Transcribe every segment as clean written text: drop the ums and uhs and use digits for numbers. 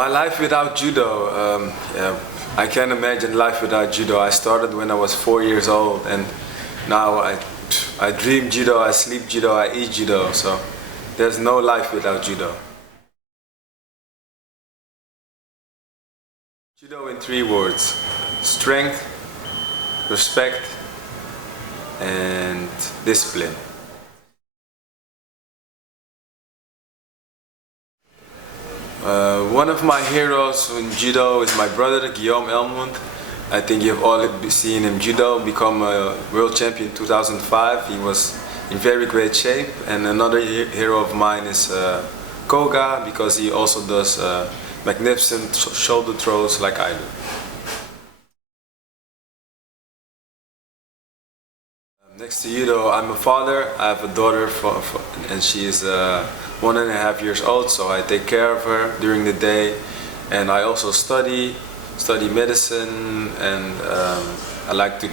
My life without judo, yeah, I can't imagine life without judo. I started when I was 4 years old, and now I dream judo, I sleep judo, I eat judo, so there's no life without judo. Judo in 3 words: strength, respect, and discipline. One of my heroes in judo is my brother Guillaume Elmont. I think you've all seen him judo become a world champion in 2005. He was in very great shape. And another hero of mine is Koga, because he also does magnificent shoulder throws like I do. Next to judo, I'm a father. I have a daughter and she is 1.5 years old, so I take care of her during the day. And I also study medicine, and I like to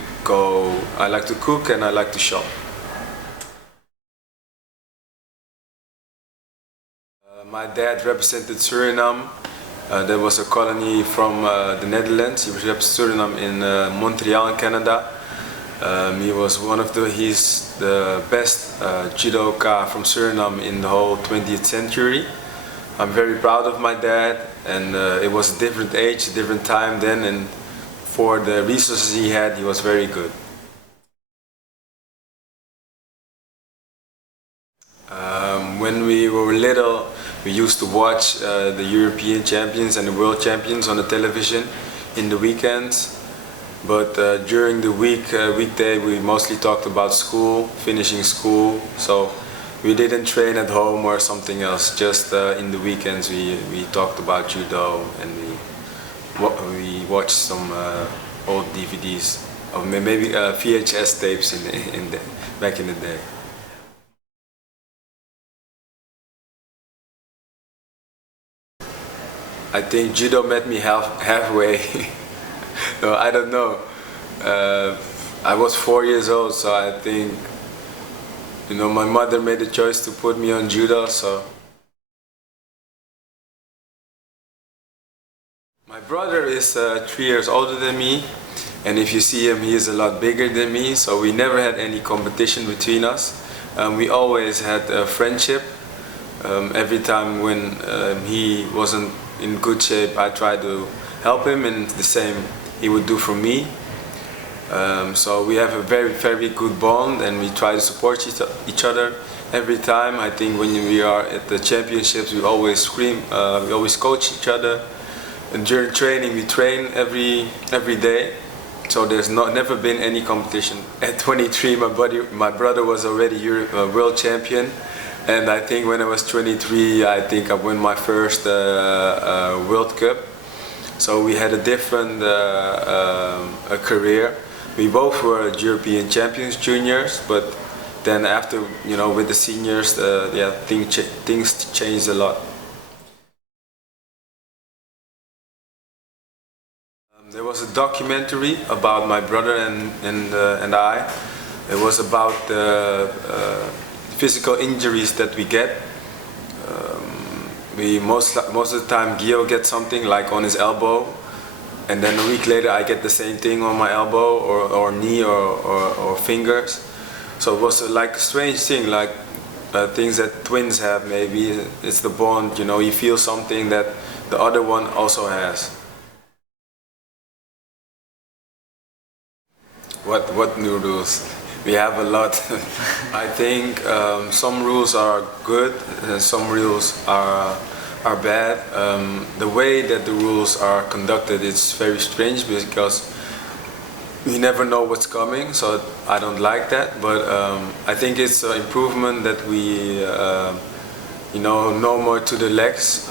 cook, and I like to shop. My dad represented Suriname. There was a colony from the Netherlands. He represented Suriname in Montreal, Canada. He's the best judoka from Suriname in the whole 20th century. I'm very proud of my dad, and it was a different age, a different time then, and for the resources he had, he was very good. When we were little, we used to watch the European champions and the world champions on the television in the weekends. But during the weekday, we mostly talked about school, finishing school. So we didn't train at home or something else. Just in the weekends, we talked about judo, and we watched some old DVDs, or maybe VHS tapes back in the day. I think judo met me halfway. No, I don't know. I was 4 years old, so I think, my mother made the choice to put me on judo, so. My brother is 3 years older than me, and if you see him, he is a lot bigger than me, so we never had any competition between us. We always had a friendship. Every time when he wasn't in good shape, I tried to help him, and the same he would do for me. So we have a very, very good bond, and we try to support each other every time. I think when we are at the championships, we always scream, we always coach each other. And during training, we train every day. So there's never been any competition. At 23, my brother was already world champion. And I think when I was 23, I think I won my first World Cup. So we had a different career. We both were European champions, juniors, but then after, with the seniors, things changed a lot. There was a documentary about my brother and I. It was about the physical injuries that we get. Most of the time Guillaume gets something like on his elbow, and then a week later I get the same thing on my elbow or knee or fingers. So it was like a strange thing, like things that twins have maybe. It's the bond, you feel something that the other one also has. What new rules? We have a lot. I think some rules are good and some rules are bad. The way that the rules are conducted is very strange, because we never know what's coming, so I don't like that. But I think it's an improvement that we no more to the legs,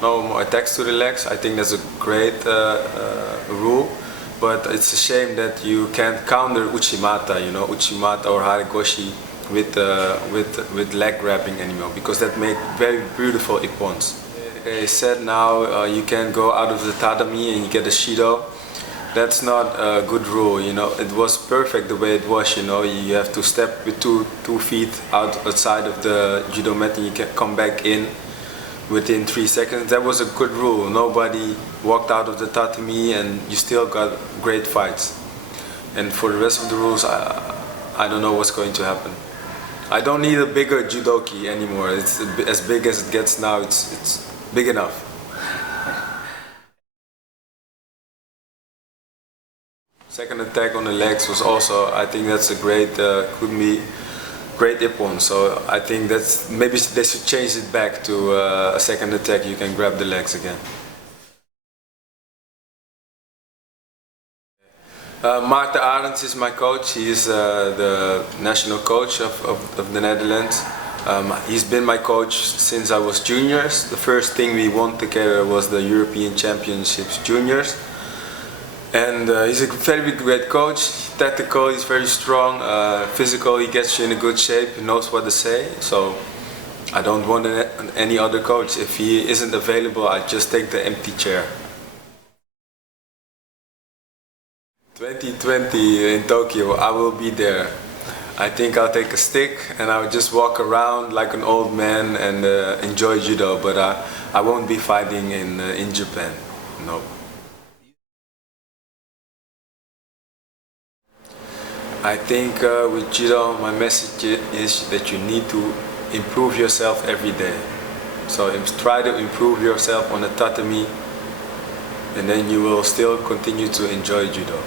no more attacks to the legs. I think that's a great rule. But it's a shame that you can't counter Uchimata, Uchimata or Haragoshi with leg grabbing anymore, because that made very beautiful ippons. They said now you can go out of the tatami and you get a shido. That's not a good rule, It was perfect the way it was, You have to step with two feet outside of the judo mat and you can come back in. within 3 seconds. That was a good rule. Nobody walked out of the tatami and you still got great fights. And for the rest of the rules, I don't know what's going to happen. I don't need a bigger judoki anymore. It's as big as it gets now. It's big enough. Second attack on the legs was also, I think that's a great, could be great ippon. So I think that's, maybe they should change it back to a second attack, you can grab the legs again. Maarten Arends is my coach. He is the national coach of the Netherlands. He's been my coach since I was juniors. The first thing we won together was the European Championships Juniors. And he's a very great coach. Tactical, he's very strong. Physical, he gets you in a good shape. He knows what to say. So I don't want any other coach. If he isn't available, I just take the empty chair. 2020 in Tokyo, I will be there. I think I'll take a stick and I'll just walk around like an old man and enjoy judo. But I won't be fighting in Japan. No. I think with judo, my message is that you need to improve yourself every day. So try to improve yourself on the tatami, and then you will still continue to enjoy judo.